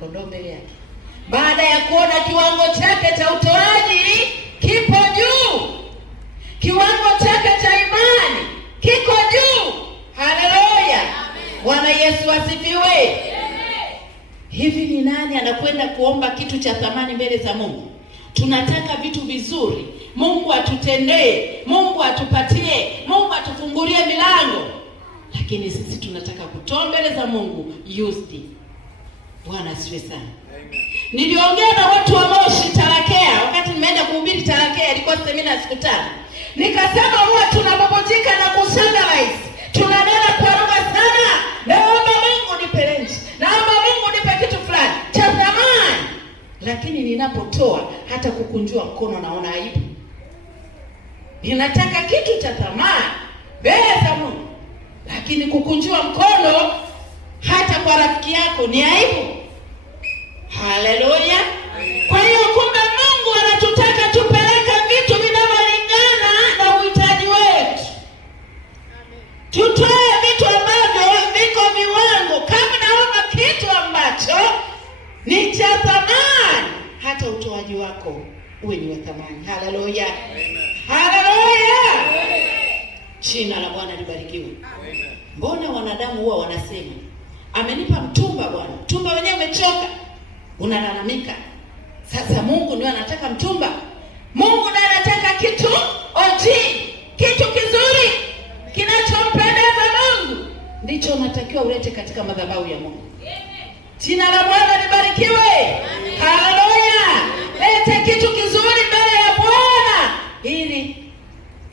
kondoo mbele yake. Baada ya kuona kiwango chake cha utoaji kipo juu, kiwango chake cha imani kiko juu. Haleluya, Bwana Yesu asifiwe. Hivi ni nani anakwenda kuomba kitu cha thamani mbele za Mungu? Tunataka vitu vizuri, Mungu atutendee, Mungu atupatie, Mungu atufungulie milango, lakini sisi tunataka kutoa mbele za Mungu used. Bwana asifiwe sana. Niliongea na watu wa Moshi Tarakea wakati nimeenda kuhubiri Tarakea, ilikuwa semina ya siku 5. Nikasema huwa tunabobojika na kusanalize, tunanena kwa lugha sana. Naomba Mungu nipe range, naomba Mungu nipe kitu fulani cha thamani, lakini ninapotoa hata kukunjua mkono naona aibu. Ninataka kitu cha thamani mbele za Mungu, lakini kukunjua mkono hata kwa rafiki yako ni aibu. Haleluya. Kwa hiyo kumbe Mungu anatutaka tupeleke vitu vinavyolingana na uhitaji wetu. Tutoe vitu ambavyo viko viwango. Kama naomba kitu ambacho ni cha thamani, hata utoaji wako uwe ni wa thamani. Haleluya. Haleluya. Jina la Bwana libarikiwe. Mbona wanadamu huwa wanasema amenipa mtumba Bwana, mtumba wenyewe umechoka, unalalamika. Sasa Mungu ndiye anataka mtumba. Mungu ndiye anataka kitu oji, kitu kizuri kinachompendeza Mungu, ndicho unatakiwa ulete katika madhabahu ya Mungu. Jina la Bwana libarikiwe. Haleluya. Lete kitu kizuri mbele ya Bwana, ili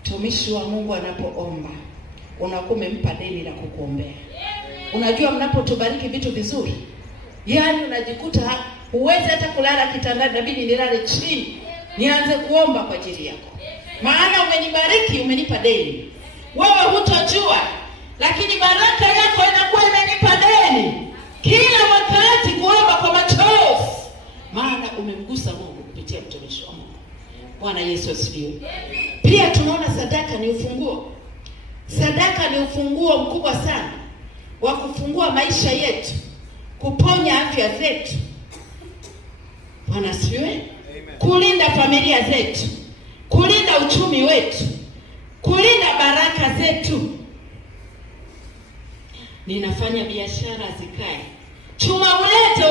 mtumishi wa Mungu anapoomba unakuwa umempa deni la kukuombea. Unajua mnapotubariki vitu vizuri, yaani unajikuta huwezi hata kulala kitandani, inabidi nilale chini nianze kuomba kwa ajili yako. Maana umenibariki, umenipa deni. Wewe hutojua, lakini baraka yako inakuwa imenipa deni kila wakati kuomba kwa machozi, maana umemgusa Mungu kupitia mtumishi wa Mungu. Bwana Yesu asifiwe. Pia tunaona sadaka ni ufunguo. Sadaka ni ufunguo mkubwa sana wa kufungua maisha yetu, kuponya afya zetu. Bwana asifiwe. Kulinda familia zetu, kulinda uchumi wetu, kulinda baraka zetu. Ninafanya biashara zikae, chuma ulete